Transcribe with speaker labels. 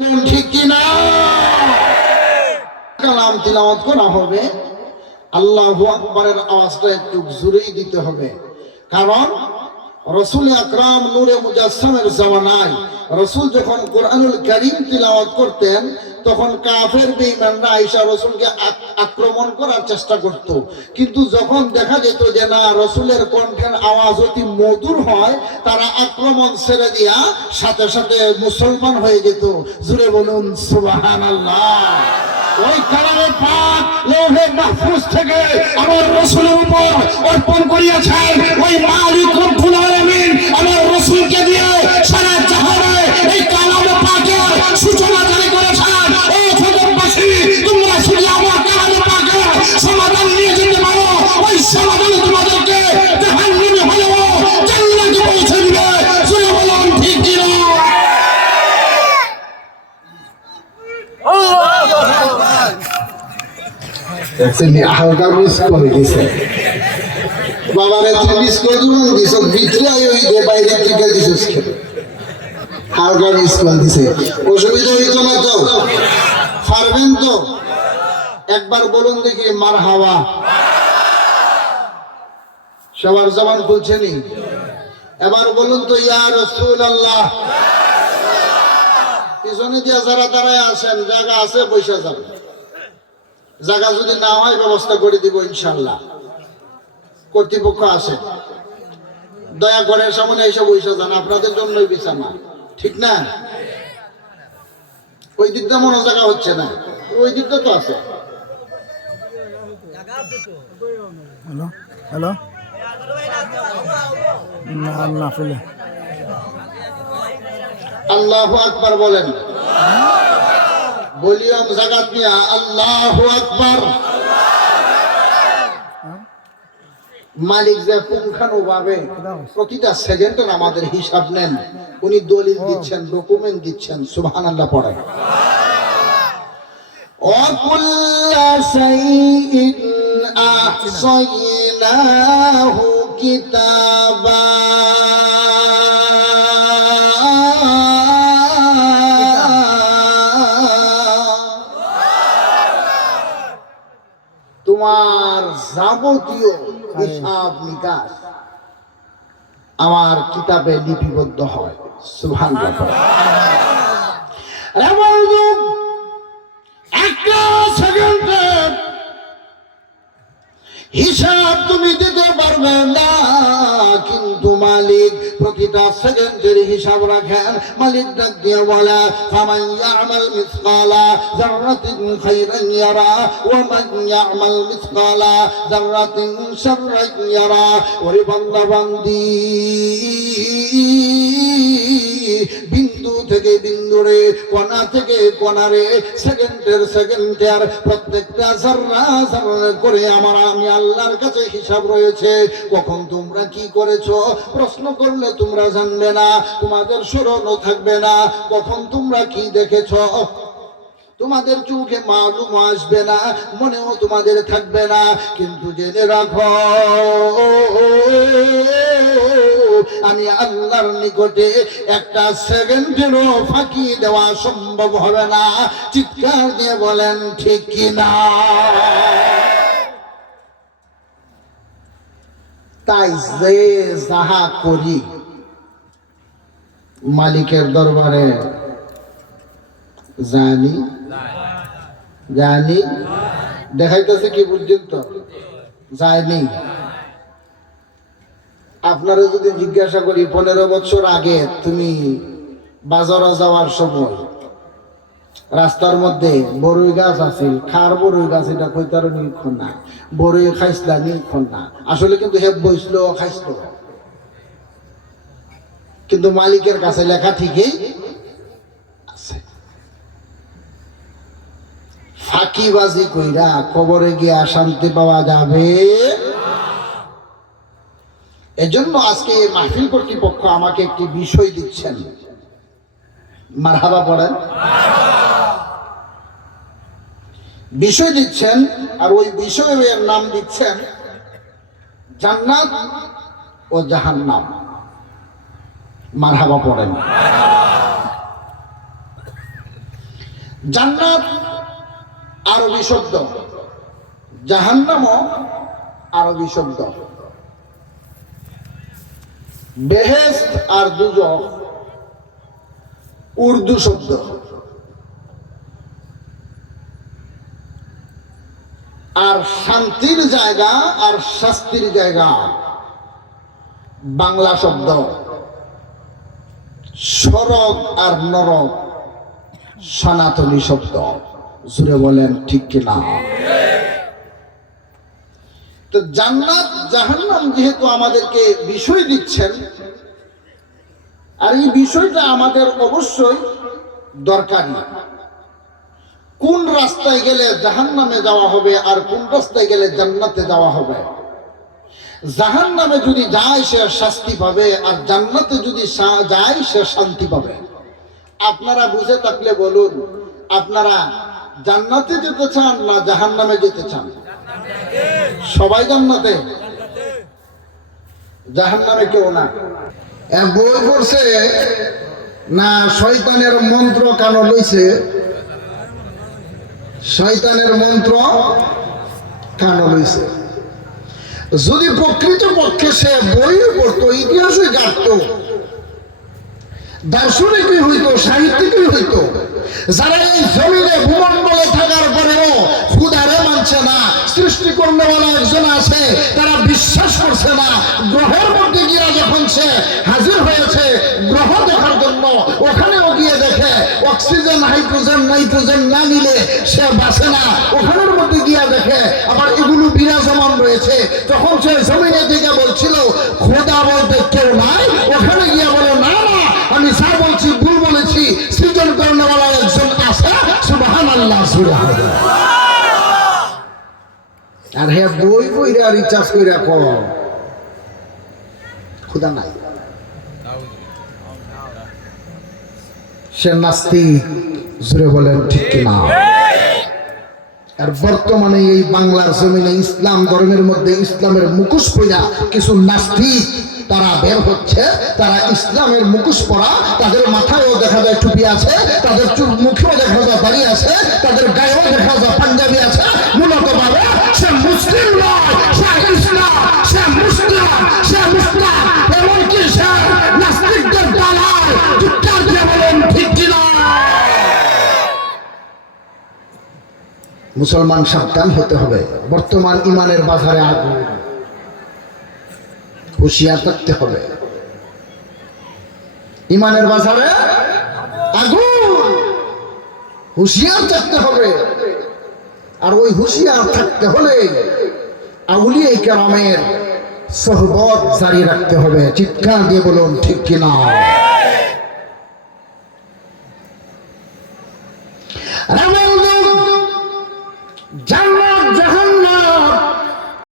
Speaker 1: ঠিক কিনা? কালাম তিলাওয়াত করা হবে। আল্লাহু আকবরের আওয়াজটা একটু জোরেই দিতে হবে। কারণ রসুল আকরাম নূরে মুজাসমের জামানায় রসুল যখন কোরআনুল করিম তিলাওয়াত করতেন তখন কাফের বেঈমানরা আয়েশা রসুলকে আক্রমণ করার চেষ্টা করত। কিন্তু যখন দেখা যেত যে না, রসুলের কণ্ঠের আওয়াজ অতি মধুর হয়, তারা আক্রমণ ছেড়ে দিয়া সাথে সাথে মুসলমান হয়ে যেত। জুড়ে বলুন, সুবহানাল্লাহ। ওই কালামে পাক লৌহে মাহফুজ থেকে আমার রসুলের উপর অর্পণ করিয়াছেন ওই মালিক রব্বুল আলামিন। আমার রসুলকে দিয়ে সারা জাহানে এই কালামে পাকের সূচনা হালকা মিস করে দিছে। মিস করে দিবেন বাইরে থেকে দিছিস হালকা মিস করে দিছে। অসুবিধা না তো? পারবেন তো? একবার বলুন দেখি মার হাওয়া সবার জবান খুলছেনি এবার বলুন তো, ইয়া রসুল আল্লাহ পিছনে দিয়া যারা দাঁড়ায় আছেন, জায়গা আছে বৈশা যাবে জায়গা যদি না হয় ব্যবস্থা করে দিব ইনশাল্লাহ কর্তৃপক্ষ আছে। দয়া করে সামনে এসে বসে যান আপনাদের জন্যই বিছানা। ঠিক না? ওই দিকটা মনে জায়গা হচ্ছে না। ওই দিকটা তো আছে।
Speaker 2: হ্যালো? হ্যালো?
Speaker 1: আল্লাহ আকবার বলেন। বলিয়াম জাগাত নিয়া আল্লাহ আকবার মালিক যে পুঙ্খানু ভাবে প্রতিটা সেকেন্ডের আমাদের হিসাব নেন উনি দলিল দিচ্ছেন ডকুমেন্ট দিচ্ছেন সুবহান আল্লাহ পড়েন وكل شيء أحصيناه كتابا যাবতীয় হিসাব নিকাশ আমার কিতাবে লিপিবদ্ধ হয়। সুহান একটা হিসাব তুমি প্রতিটা সেকেন্ডের হিসাব রাখেন। মালিক ডাক দিয়ে বলে, ফামান ইয়ামাল মিসকালা যারাতিন খাইরান ইয়ারা, ওয়া মান ইয়ামাল মিসকালা যারাতিন শাররান ইয়ারা। ওরে বান্দা বান্দি বিন্দু থেকে বিন্দুরে কণা থেকে কণারে সেকেন্ডের সেকেন্ডের প্রত্যেকটা জাররা জাররা করে আমার আমি আল্লাহর কাছে হিসাব রয়েছে। কখন তোমরা কি করেছ? প্রশ্ন করলে তোমরা জানবে না, তোমাদের স্মরণও থাকবে না। কখন তোমরা কি দেখেছ? তোমাদের চোখে মালুম আসবে না, মনেও তোমাদের থাকবে না। কিন্তু জেনে রাখো আমি আল্লাহর নিকটে একটা সেকেন্ডেরও ফাঁকি দেওয়া সম্ভব হবে না। চিৎকার দিয়ে বলেন, ঠিক কিনা তাই যে যাহা করি, মালিকের দরবারে জানি জানি, দেখাইতেছে কি বুঝছেন তো যায়নি। আপনারা যদি জিজ্ঞাসা করি, পনেরো বছর আগে তুমি বাজারে যাওয়ার সময় রাস্তার মধ্যে বড়ই গাছ আছে খার বড়ই গাছ, এটা কইতার নিরীক্ষণ না। বড়ই খাইসলা নিরীক্ষণ না। আসলে কিন্তু হে বইছিল খাইছিল কিন্তু মালিকের কাছে লেখা ঠিকই আছে। ফাঁকিবাজি কইরা কবরে গিয়া শান্তি পাওয়া যাবে। এজন্য আজকে মাহফিল কর্তৃপক্ষ আমাকে একটি বিষয় দিচ্ছেন। মারহাবা পড়েন। বিষয় দিচ্ছেন, আর ওই বিষয়ের নাম দিচ্ছেন, জান্নাত ও জাহান্নাম। মারহাবা পড়েন। জান্নাত আরবি শব্দ, জাহান্নামও আরবি শব্দ। বেহেস্ত আর দুজন উর্দু শব্দ। আর শান্তির জায়গা আর শাস্তির জায়গা। বাংলা শব্দ। সরব আর নরক সনাতনী শব্দ। জুড়ে বলেন, ঠিক কিনা? তো জান্নাত, জাহান্নাম যেহেতু আমাদেরকে বিষয় দিচ্ছেন, আর এই বিষয়টা আমাদের অবশ্যই দরকারি কোন রাস্তায় গেলে জাহান্নামে যাওয়া হবে আর কোন রাস্তায় গেলে জান্নাতে যাওয়া হবে? জাহান নামে যদি যায় সে শাস্তি পাবে আর জান্নাতে যদি যায় সে শান্তি পাবে। আপনারা বুঝে থাকলে বলুন, আপনারা জান্নাতে যেতে চান না জাহান নামে যেতে চান? সবাই জান্নাতে? জাহান নামে কেউ না। বই পড়ছে, না, শয়তানের মন্ত্র কেন লইছে? শয়তানের মন্ত্র কেন লইছে। যদি প্রকৃত পক্ষে সে বই পড়তো, ইতিহাসে গাঁটতো, দার্শনিকই হইতো, সাহিত্যিকই হইতো, যারা এই জমিনে সৃষ্টি একজন আছে, তারা বিশ্বাস করছে না। গ্রহের মধ্যে গিয়া যখন সে হাজির হয়েছে, গ্রহ দেখার জন্য। ওখানেও গিয়ে দেখে, অক্সিজেন, হাইড্রোজেন, নাইট্রোজেন না নিলে সে বাঁচে না। ওখানের মধ্যে গিয়া দেখে আর হ্যাঁ বই বইরা রিচার্জ কইরা কর খুদা নাই। সে নাস্তিক জুড়ে বলেন, ঠিক কিনা? আর বর্তমানে এই বাংলার জমিনে ইসলাম ধর্মের মধ্যে ইসলামের মুখোশ পড়া কিছু নাস্তিক তারা বের হচ্ছে, তারা ইসলামের মুখোশ পরা, তাদের মাথায়ও দেখা যায় টুপি আছে, তাদের মুখেও দেখা যায় দাঁড়িয়ে আছে, তাদের গায়েও দেখা যায় পাঞ্জাবি আছে মূলত মুসলিম নয় সে ইসলাম সে সে মুসলিম এমনকি সে নাস্তিকদের দালাল বলেন ঠিক মুসলমান সাবধান হতে হবে। বর্তমান ইমানের বাজারে আগুন। হুঁশিয়ার থাকতে হবে। ইমানের বাজারে আগুন। হুঁশিয়ার থাকতে হবে। আর ওই হুঁশিয়ার থাকতে হলে আউলিয়া কেরামের সহবত জারি রাখতে হবে। চিৎকার দিয়ে বলুন, ঠিক কিনা?